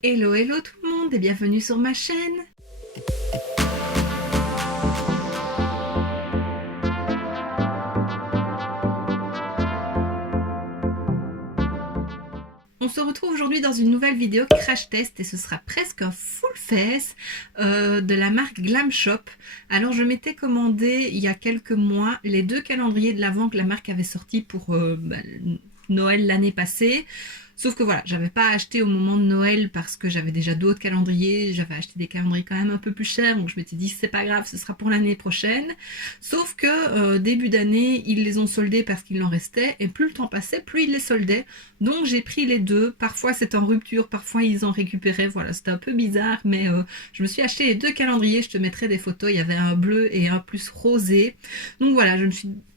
Hello hello tout le monde et bienvenue sur ma chaîne. On se retrouve aujourd'hui dans une nouvelle vidéo crash test et ce sera presque un full face de la marque Glam Shop. Alors je m'étais commandé il y a quelques mois les deux calendriers de l'Avent que la marque avait sortis pour Noël l'année passée. Sauf que voilà, j'avais pas acheté au moment de Noël parce que j'avais déjà d'autres calendriers, j'avais acheté des calendriers quand même un peu plus chers, donc je m'étais dit c'est pas grave, ce sera pour l'année prochaine. Sauf que début d'année, ils les ont soldés parce qu'il en restait, et plus le temps passait, plus ils les soldaient. Donc j'ai pris les deux, parfois c'est en rupture, parfois ils en récupéraient, voilà, c'était un peu bizarre, mais je me suis acheté les deux calendriers, je te mettrai des photos, il y avait un bleu et un plus rosé. Donc voilà,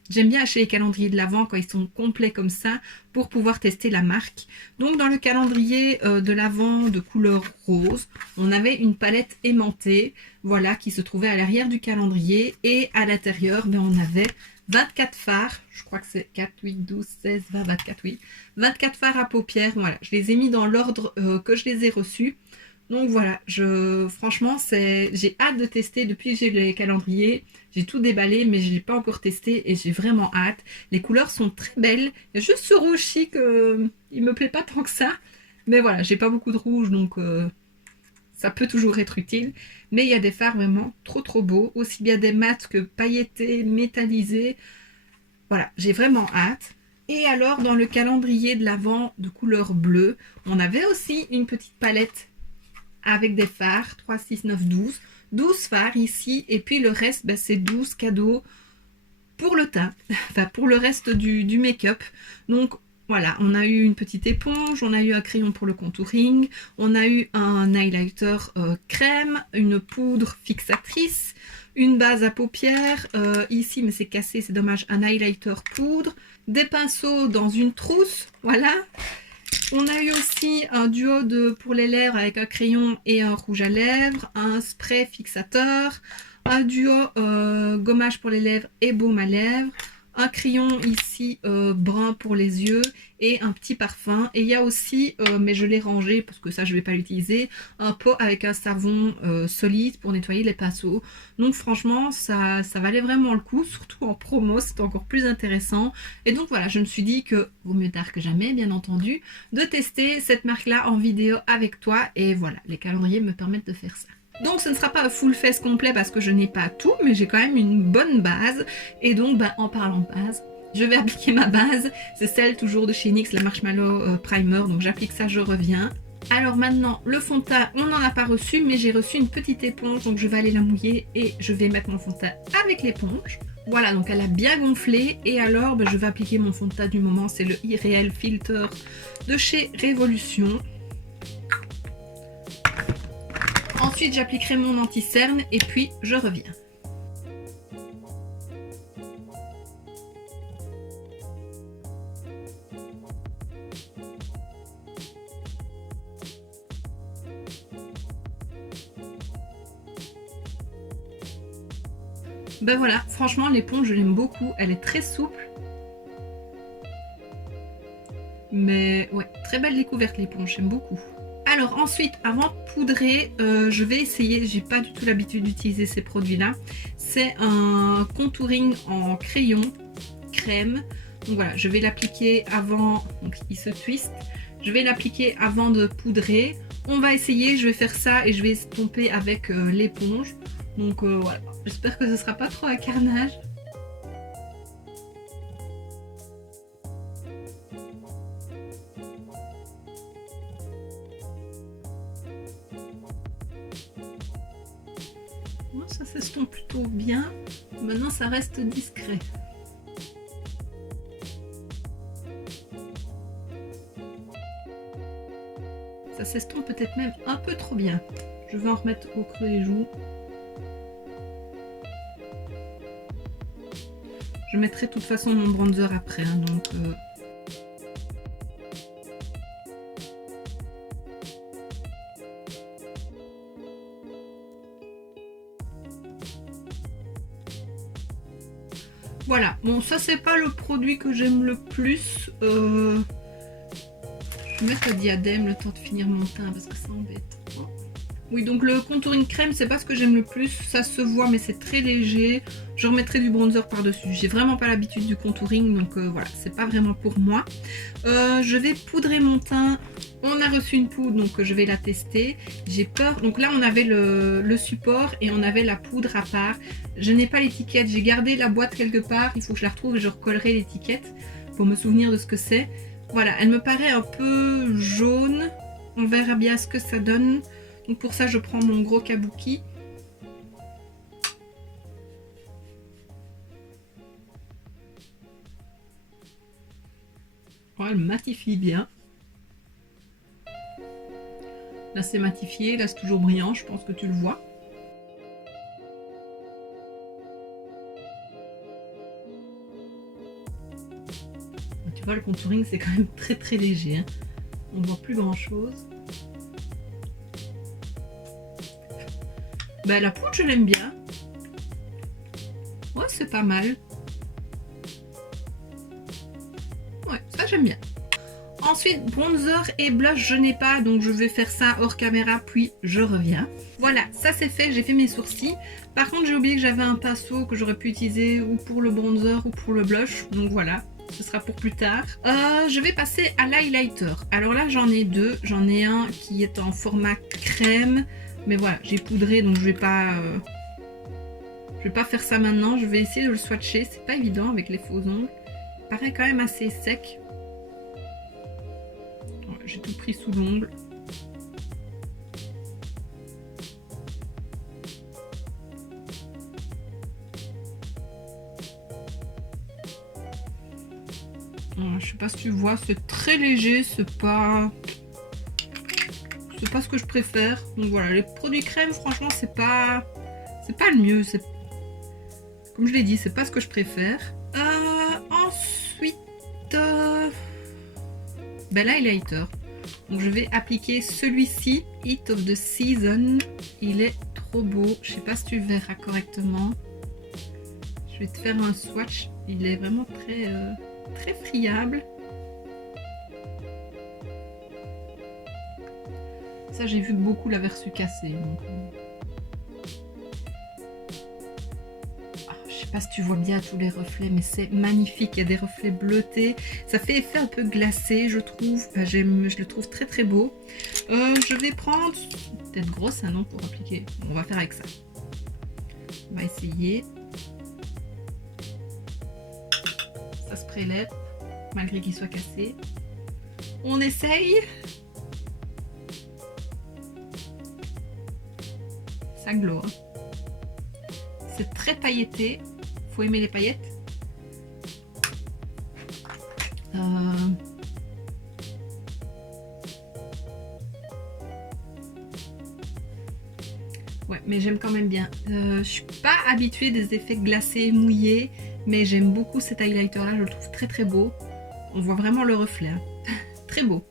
J'aime bien acheter les calendriers de l'Avent quand ils sont complets comme ça pour pouvoir tester la marque. Donc dans le calendrier de l'Avent de couleur rose, on avait une palette aimantée, voilà, qui se trouvait à l'arrière du calendrier, et à l'intérieur, on avait 24 fards, je crois que c'est 4, 8, 12, 16, 20, 24, oui. 24 fards à paupières, voilà, je les ai mis dans l'ordre que je les ai reçus. Donc voilà, franchement, j'ai hâte de tester. Depuis que j'ai les calendriers, j'ai tout déballé, mais je ne l'ai pas encore testé et j'ai vraiment hâte. Les couleurs sont très belles. Il y a juste ce rouge chic, il me plaît pas tant que ça. Mais voilà, j'ai pas beaucoup de rouge, donc ça peut toujours être utile. Mais il y a des fards vraiment trop trop beaux, aussi bien des mats que pailletés, métallisés. Voilà, j'ai vraiment hâte. Et alors, dans le calendrier de l'Avent de couleur bleue, on avait aussi une petite palette avec des fards, 3, 6, 9, 12. 12 fards ici, et puis le reste, c'est 12 cadeaux pour le teint, enfin pour le reste du make-up. Donc voilà, on a eu une petite éponge, on a eu un crayon pour le contouring, on a eu un highlighter crème, une poudre fixatrice, une base à paupières, ici, mais c'est cassé, c'est dommage, un highlighter poudre, des pinceaux dans une trousse, voilà. On a eu aussi un duo pour les lèvres avec un crayon et un rouge à lèvres, un spray fixateur, un duo gommage pour les lèvres et baume à lèvres, un crayon ici brun pour les yeux et un petit parfum. Et il y a aussi, mais je l'ai rangé parce que ça je ne vais pas l'utiliser, un pot avec un savon solide pour nettoyer les pinceaux. Donc franchement ça valait vraiment le coup, surtout en promo, c'était encore plus intéressant. Et donc voilà, je me suis dit que vaut mieux tard que jamais, bien entendu, de tester cette marque là en vidéo avec toi. Et voilà, les calendriers me permettent de faire ça. Donc ce ne sera pas un full face complet parce que je n'ai pas tout, mais j'ai quand même une bonne base. Et donc en parlant de base, je vais appliquer ma base. C'est celle toujours de chez NYX, la Marshmallow Primer. Donc j'applique ça, je reviens. Alors maintenant, le fond de teint, on n'en a pas reçu, mais j'ai reçu une petite éponge. Donc je vais aller la mouiller et je vais mettre mon fond de teint avec l'éponge. Voilà, donc elle a bien gonflé. Et alors, je vais appliquer mon fond de teint du moment. C'est le Irreal Filter de chez Révolution. Ensuite, j'appliquerai mon anti-cerne et puis je reviens. Voilà, franchement l'éponge je l'aime beaucoup, elle est très souple. Mais ouais, très belle découverte l'éponge, j'aime beaucoup. Alors ensuite, avant de poudrer, je vais essayer, j'ai pas du tout l'habitude d'utiliser ces produits là. C'est un contouring en crayon crème. Donc voilà, je vais l'appliquer avant, donc il se twist. Je vais l'appliquer avant de poudrer. On va essayer, je vais faire ça et je vais estomper avec l'éponge. Donc voilà, j'espère que ce sera pas trop un carnage. Bon, ça s'estompe plutôt bien. Maintenant, ça reste discret. Ça s'estompe peut-être même un peu trop bien. Je vais en remettre au creux des joues. Je mettrai de toute façon mon bronzer après, hein, donc voilà. Bon, ça c'est pas le produit que j'aime le plus. Je vais mettre le diadème le temps de finir mon teint parce que ça embête. Oui, donc le contouring crème, c'est pas ce que j'aime le plus. Ça se voit, mais c'est très léger. Je remettrai du bronzer par-dessus. J'ai vraiment pas l'habitude du contouring, donc voilà, c'est pas vraiment pour moi. Je vais poudrer mon teint. On a reçu une poudre, donc je vais la tester. J'ai peur. Donc là, on avait le support et on avait la poudre à part. Je n'ai pas l'étiquette. J'ai gardé la boîte quelque part. Il faut que je la retrouve et je recollerai l'étiquette pour me souvenir de ce que c'est. Voilà, elle me paraît un peu jaune. On verra bien ce que ça donne. Donc pour ça, je prends mon gros kabuki. Oh, elle matifie bien. Là, c'est matifié. Là, c'est toujours brillant. Je pense que tu le vois. Tu vois, le contouring, c'est quand même très très léger. Hein. On ne voit plus grand chose. Ben, la poudre, je l'aime bien. Ouais, c'est pas mal. Ouais, ça j'aime bien. Ensuite, bronzer et blush, je n'ai pas, donc je vais faire ça hors caméra, puis je reviens. Voilà, ça c'est fait, j'ai fait mes sourcils. Par contre, j'ai oublié que j'avais un pinceau que j'aurais pu utiliser ou pour le bronzer ou pour le blush, donc voilà. Ce sera pour plus tard. Je vais passer à l'highlighter. Alors là, j'en ai deux. J'en ai un qui est en format crème. Mais voilà, j'ai poudré, donc je vais pas faire ça maintenant. Je vais essayer de le swatcher. C'est pas évident avec les faux ongles. Il paraît quand même assez sec. J'ai tout pris sous l'ongle. Je sais pas si tu vois, c'est très léger, c'est pas ce que je préfère. Donc voilà, les produits crème, franchement, c'est pas le mieux. C'est comme je l'ai dit, c'est pas ce que je préfère. Ensuite, ben l'highlighter. Donc je vais appliquer celui-ci, Heat of the Season. Il est trop beau. Je sais pas si tu verras correctement. Je vais te faire un swatch. Il est vraiment très friable. Ça, j'ai vu beaucoup l'avoir su casser. Donc... je sais pas si tu vois bien tous les reflets, mais c'est magnifique. Il y a des reflets bleutés. Ça fait effet un peu glacé, je trouve. Enfin, je le trouve très très beau. Je vais prendre... peut-être grosse, hein, non, pour appliquer. Bon, on va faire avec ça. On va essayer. Ça se prélève, malgré qu'il soit cassé. On essaye. Ça glow. Hein. C'est très pailleté. Faut aimer les paillettes. Ouais, mais j'aime quand même bien. Je suis pas habituée des effets glacés, mouillés, mais j'aime beaucoup cet highlighter là. Je le trouve très très beau. On voit vraiment le reflet. Hein. Très beau.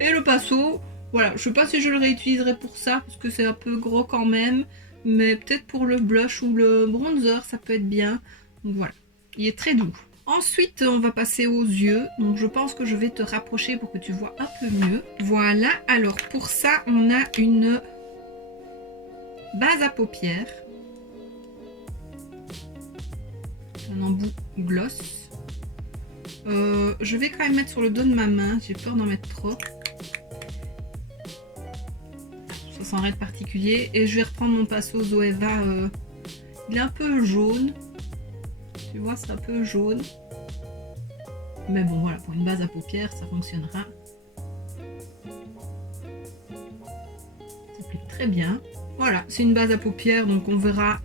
Et le pinceau. Voilà, je sais pas si je le réutiliserai pour ça, parce que c'est un peu gros quand même. Mais peut-être pour le blush ou le bronzer, ça peut être bien. Donc voilà, il est très doux. Ensuite, on va passer aux yeux. Donc je pense que je vais te rapprocher pour que tu vois un peu mieux. Voilà, alors pour ça, on a une base à paupières. Un embout gloss. Je vais quand même mettre sur le dos de ma main. J'ai peur d'en mettre trop. Sans rien de particulier, et je vais reprendre mon pinceau Zoeva. Il est un peu jaune, tu vois, c'est un peu jaune, mais bon voilà, pour une base à paupières ça fonctionnera. Ça applique très bien. Voilà, c'est une base à paupières, donc on verra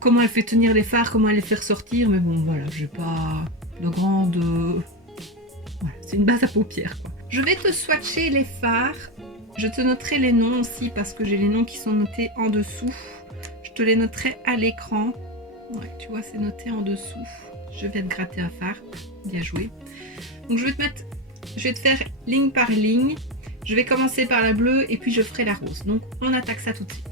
comment elle fait tenir les fards, comment elle les fait ressortir, mais bon voilà, j'ai pas de grande... Voilà, c'est une base à paupières quoi. Je vais te swatcher les fards. Je te noterai les noms aussi parce que j'ai les noms qui sont notés en dessous. Je te les noterai à l'écran. Ouais, tu vois, c'est noté en dessous. Je vais te gratter un fard. Bien joué. Donc je vais te faire ligne par ligne. Je vais commencer par la bleue et puis je ferai la rose. Donc on attaque ça tout de suite.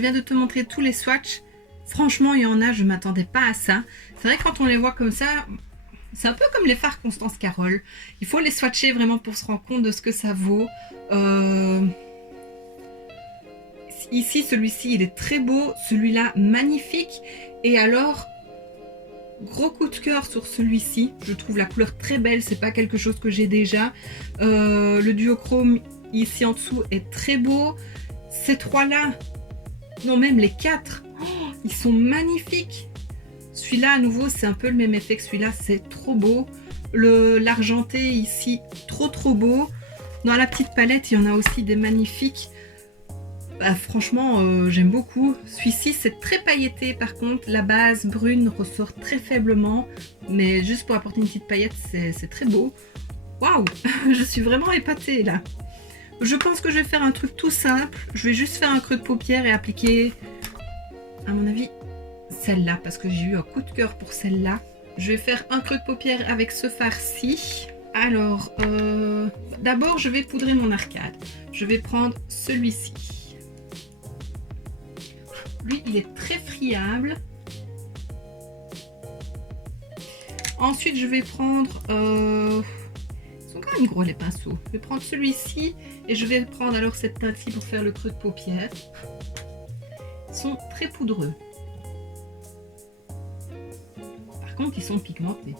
je viens de te montrer tous les swatchs. Franchement, il y en a, je ne m'attendais pas à ça. C'est vrai que quand on les voit comme ça, c'est un peu comme les fards Constance Carole. Il faut les swatcher vraiment pour se rendre compte de ce que ça vaut. Ici, celui-ci, il est très beau. Celui-là, magnifique. Et alors, gros coup de cœur sur celui-ci. Je trouve la couleur très belle. C'est pas quelque chose que j'ai déjà. Le duochrome ici en dessous est très beau. Ces trois-là, non, même les quatre, oh, ils sont magnifiques. Celui-là, à nouveau, c'est un peu le même effet que celui-là. C'est trop beau. L'argenté ici, trop beau. Dans la petite palette, il y en a aussi des magnifiques. Bah, franchement, j'aime beaucoup. Celui-ci, c'est très pailleté. Par contre, la base brune ressort très faiblement. Mais juste pour apporter une petite paillette, c'est très beau. Waouh, je suis vraiment épatée là. Je pense que je vais faire un truc tout simple. Je vais juste faire un creux de paupière et appliquer, à mon avis, celle-là. Parce que j'ai eu un coup de cœur pour celle-là. Je vais faire un creux de paupière avec ce fard-ci. Alors, d'abord, je vais poudrer mon arcade. Je vais prendre celui-ci. Lui, il est très friable. Ensuite, je vais prendre... ils sont quand même gros les pinceaux. Je vais prendre celui-ci et je vais prendre alors cette teinte-ci pour faire le creux de paupière. Ils sont très poudreux. Par contre, ils sont pigmentés.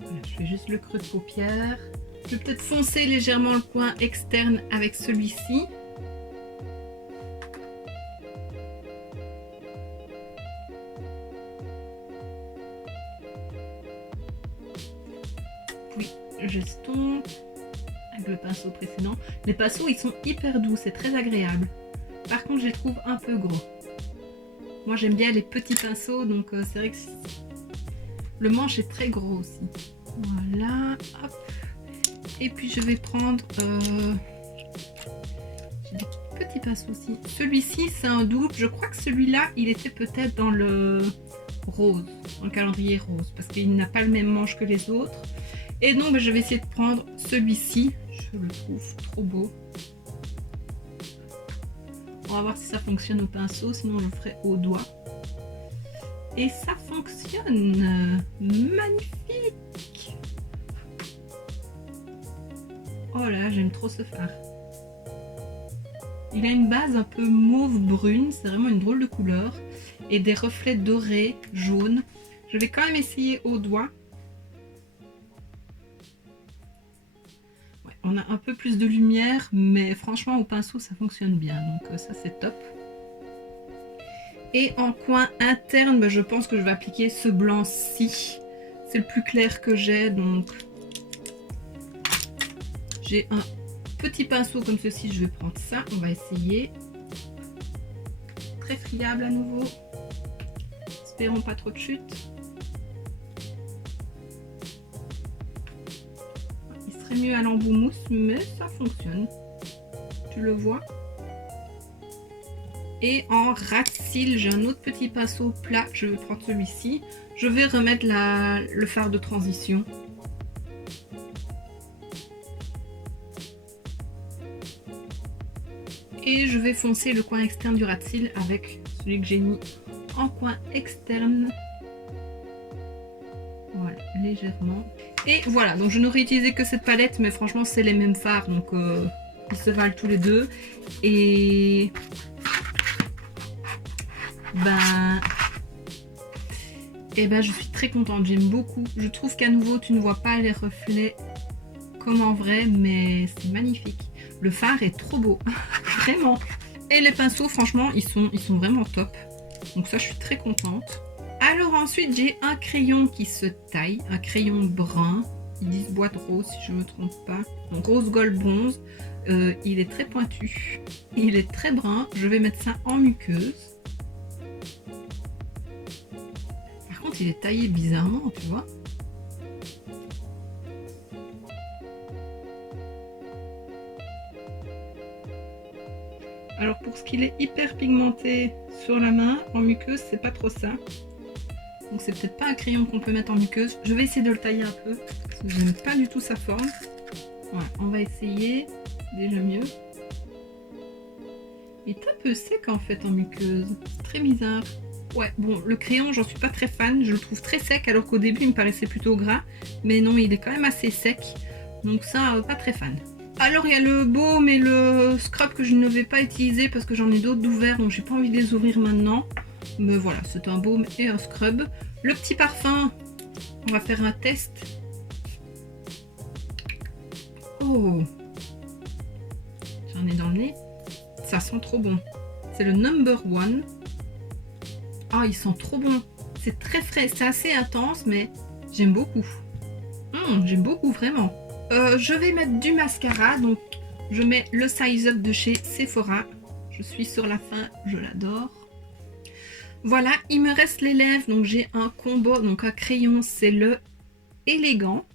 Voilà, je fais juste le creux de paupière. Je vais peut-être foncer légèrement le coin externe avec celui-ci. Puis j'estompe avec le pinceau précédent. Les pinceaux, ils sont hyper doux, c'est très agréable. Par contre, je les trouve un peu gros. Moi, j'aime bien les petits pinceaux, donc c'est vrai que le manche est très gros aussi. Voilà, hop. Et puis je vais prendre j'ai des petits pinceaux aussi. Celui-ci, c'est un double. Je crois que celui-là, il était peut-être dans le rose, dans le calendrier rose, parce qu'il n'a pas le même manche que les autres. Et donc, je vais essayer de prendre celui-ci. Je le trouve trop beau. On va voir si ça fonctionne au pinceau, sinon je le ferai au doigt. Et ça fonctionne. Magnifique. Oh là, j'aime trop ce fard. Il a une base un peu mauve brune, c'est vraiment une drôle de couleur. Et des reflets dorés, jaunes. Je vais quand même essayer au doigt. Ouais, on a un peu plus de lumière, mais franchement au pinceau ça fonctionne bien, donc ça c'est top. Et en coin interne, bah, je pense que je vais appliquer ce blanc-ci. C'est le plus clair que j'ai, donc j'ai un petit pinceau comme ceci, je vais prendre ça, on va essayer. Très friable à nouveau. Espérons pas trop de chute. Il serait mieux à l'embout mousse, mais ça fonctionne. Tu le vois. Et en ras de cils, j'ai un autre petit pinceau plat, je vais prendre celui-ci. Je vais remettre le fard de transition. Et je vais foncer le coin externe du ras de cils avec celui que j'ai mis en coin externe. Voilà, légèrement. Et voilà, donc je n'aurais utilisé que cette palette, mais franchement c'est les mêmes fards, donc ils se valent tous les deux. Et ben je suis très contente, j'aime beaucoup. Je trouve qu'à nouveau tu ne vois pas les reflets comme en vrai, mais c'est magnifique. Le fard est trop beau, vraiment. Et les pinceaux, franchement, ils sont vraiment top. Donc ça, je suis très contente. Alors ensuite, j'ai un crayon qui se taille, un crayon brun. Ils disent boîte rose, si je ne me trompe pas. Donc rose gold bronze. Il est très pointu. Il est très brun. Je vais mettre ça en muqueuse. Par contre, il est taillé bizarrement, tu vois. Alors pour ce qu'il est hyper pigmenté sur la main, en muqueuse, c'est pas trop ça. Donc c'est peut-être pas un crayon qu'on peut mettre en muqueuse. Je vais essayer de le tailler un peu, parce que j'aime pas du tout sa forme. Voilà, on va essayer, c'est déjà mieux. Il est un peu sec en fait en muqueuse, c'est très bizarre. Ouais, bon, le crayon, j'en suis pas très fan, je le trouve très sec alors qu'au début il me paraissait plutôt gras. Mais non, il est quand même assez sec, donc ça, pas très fan. Alors il y a le baume et le scrub que je ne vais pas utiliser parce que j'en ai d'autres d'ouverts, donc j'ai pas envie de les ouvrir maintenant. Mais voilà, c'est un baume et un scrub. Le petit parfum, on va faire un test. Oh, j'en ai dans le nez. Ça sent trop bon. C'est le number one. Ah, il sent trop bon. C'est très frais, c'est assez intense, mais j'aime beaucoup. J'aime beaucoup, vraiment. Je vais mettre du mascara, donc je mets le Size Up de chez Sephora. Je suis sur la fin, je l'adore. Voilà, il me reste les lèvres, donc j'ai un combo, donc un crayon, c'est le élégant.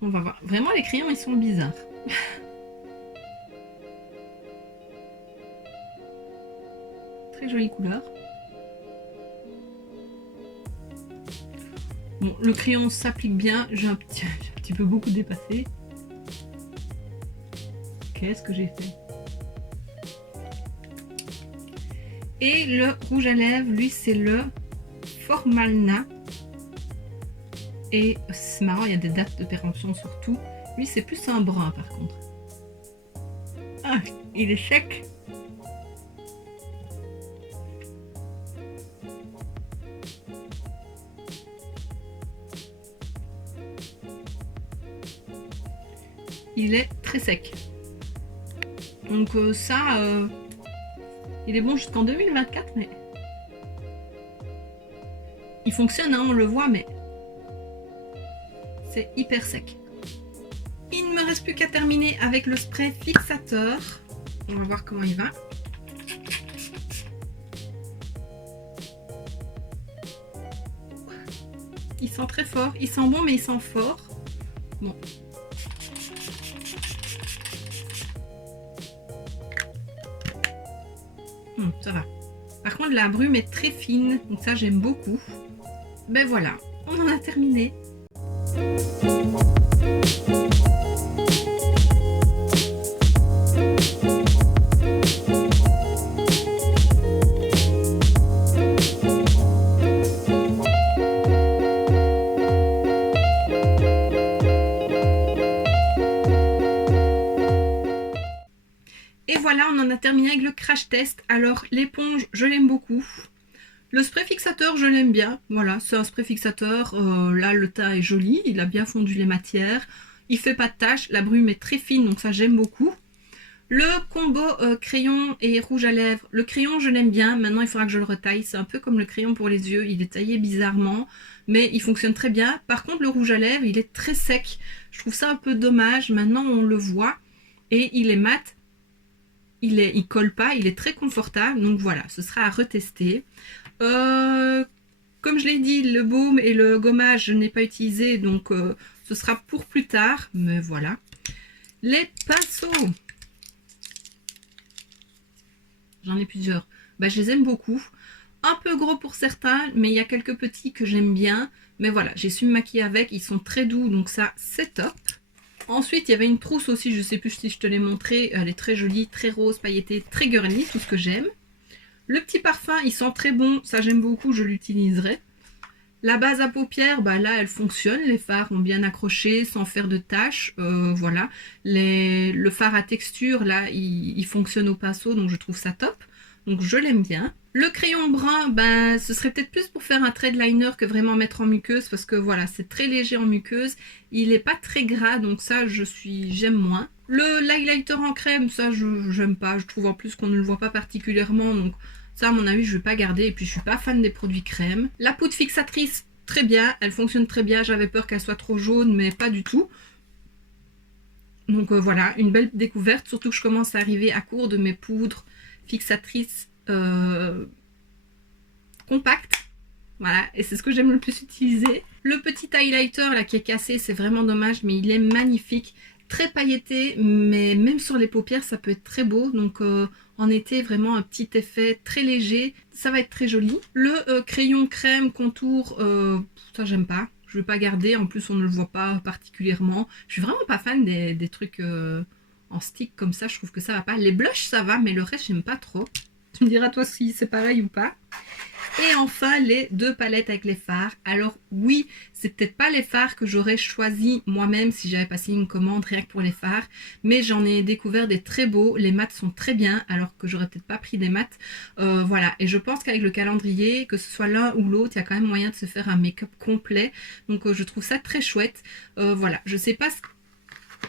On va voir. Vraiment, les crayons, ils sont bizarres. Très jolie couleur. Bon, le crayon s'applique bien. J'ai un petit peu beaucoup dépassé. Qu'est-ce que j'ai fait? Et le rouge à lèvres, lui, c'est le Formalna. Et c'est marrant, il y a des dates de péremption sur tout. Lui, c'est plus un brun, par contre. Ah, il est sec. Il est très sec. Donc ça, il est bon jusqu'en 2024, mais il fonctionne, hein, on le voit, mais c'est hyper sec. Il ne me reste plus qu'à terminer avec le spray fixateur. On va voir comment il va. Il sent très fort. Il sent bon, mais il sent fort. Bon. Ça va. Par contre, la brume est très fine, donc ça, j'aime beaucoup. Ben voilà, on en a terminé. Et voilà, on en a terminé avec le crash test. Alors, l'éponge, je l'aime beaucoup. Le spray fixateur, je l'aime bien. Voilà, c'est un spray fixateur. Là, le teint est joli. Il a bien fondu les matières. Il fait pas de taches. La brume est très fine, donc ça, j'aime beaucoup. Le combo crayon et rouge à lèvres. Le crayon, je l'aime bien. Maintenant, il faudra que je le retaille. C'est un peu comme le crayon pour les yeux. Il est taillé bizarrement, mais il fonctionne très bien. Par contre, le rouge à lèvres, il est très sec. Je trouve ça un peu dommage. Maintenant, on le voit. Et il est mat. Il colle pas, il est très confortable, donc voilà, ce sera à retester. Comme je l'ai dit, le baume et le gommage, je n'ai pas utilisé, donc ce sera pour plus tard, mais voilà. Les pinceaux, j'en ai plusieurs, bah, je les aime beaucoup. Un peu gros pour certains, mais il y a quelques petits que j'aime bien. Mais voilà, j'ai su me maquiller avec, ils sont très doux, donc ça, c'est top. Ensuite, il y avait une trousse aussi, je ne sais plus si je te l'ai montré. Elle est très jolie, très rose, pailletée, très girly, tout ce que j'aime. Le petit parfum, il sent très bon, ça j'aime beaucoup, je l'utiliserai. La base à paupières, bah là, elle fonctionne. Les fards ont bien accroché, sans faire de taches. Voilà. Le fard à texture, là, il fonctionne au pinceau, donc je trouve ça top. Donc je l'aime bien. Le crayon brun, ben, ce serait peut-être plus pour faire un trade liner que vraiment mettre en muqueuse, parce que voilà, c'est très léger en muqueuse. Il n'est pas très gras, donc ça, j'aime moins. L'highlighter en crème, ça, j'aime pas. Je trouve en plus qu'on ne le voit pas particulièrement, donc ça, à mon avis, je vais pas garder. Et puis, je suis pas fan des produits crème. La poudre fixatrice, très bien. Elle fonctionne très bien. J'avais peur qu'elle soit trop jaune, mais pas du tout. Donc voilà, une belle découverte. Surtout que je commence à arriver à court de mes poudres fixatrices compactes. Voilà, et c'est ce que j'aime le plus utiliser. Le petit highlighter là qui est cassé, c'est vraiment dommage, mais il est magnifique. très pailleté, mais même sur les paupières ça peut être très beau. Donc en été, vraiment un petit effet très léger, ça va être très joli. Le crayon crème contour, ça j'aime pas, je vais pas garder, en plus on ne le voit pas particulièrement. Je suis vraiment pas fan des trucs en stick comme ça, je trouve que ça va pas. Les blushs ça va, mais le reste j'aime pas trop. Tu me diras toi si c'est pareil ou pas. Et enfin, les deux palettes avec les fards. Alors oui, c'est peut-être pas les fards que j'aurais choisi moi-même si j'avais passé une commande rien que pour les fards, mais j'en ai découvert des très beaux. Les mats sont très bien, alors que j'aurais peut-être pas pris des mats. Voilà, et je pense qu'avec le calendrier, que ce soit l'un ou l'autre, il y a quand même moyen de se faire un make-up complet. Donc je trouve ça très chouette. Voilà, je sais pas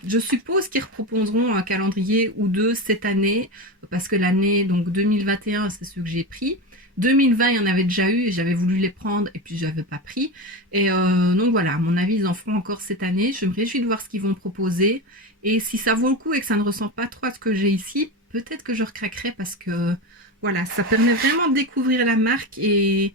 je suppose qu'ils reproposeront un calendrier ou deux cette année, parce que l'année donc 2021, c'est ceux que j'ai pris. 2020, il y en avait déjà eu et j'avais voulu les prendre et puis je n'avais pas pris. Et donc voilà, à mon avis, ils en feront encore cette année. Je me réjouis de voir ce qu'ils vont proposer. Et si ça vaut le coup et que ça ne ressemble pas trop à ce que j'ai ici, peut-être que je recraquerai parce que voilà, ça permet vraiment de découvrir la marque et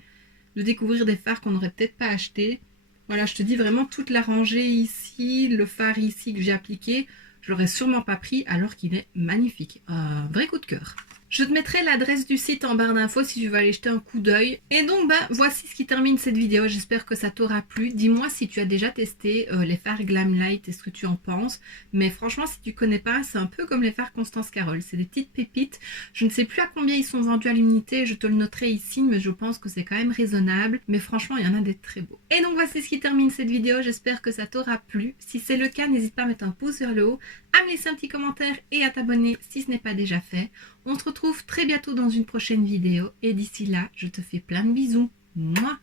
de découvrir des fards qu'on n'aurait peut-être pas achetés. Voilà, je te dis vraiment toute la rangée ici, le fard ici que j'ai appliqué, je l'aurais sûrement pas pris alors qu'il est magnifique. Un vrai coup de cœur. Je te mettrai l'adresse du site en barre d'infos si tu veux aller jeter un coup d'œil. Et donc voici ce qui termine cette vidéo, j'espère que ça t'aura plu. Dis-moi si tu as déjà testé les fards Glamlite et ce que tu en penses. Mais franchement si tu connais pas, c'est un peu comme les fards Constance Carole, c'est des petites pépites. Je ne sais plus à combien ils sont vendus à l'unité, je te le noterai ici, mais je pense que c'est quand même raisonnable. Mais franchement il y en a des très beaux. Et donc voici ce qui termine cette vidéo, j'espère que ça t'aura plu. Si c'est le cas, n'hésite pas à mettre un pouce vers le haut, à me laisser un petit commentaire et à t'abonner si ce n'est pas déjà fait. On se retrouve très bientôt dans une prochaine vidéo et d'ici là, je te fais plein de bisous. Mouah.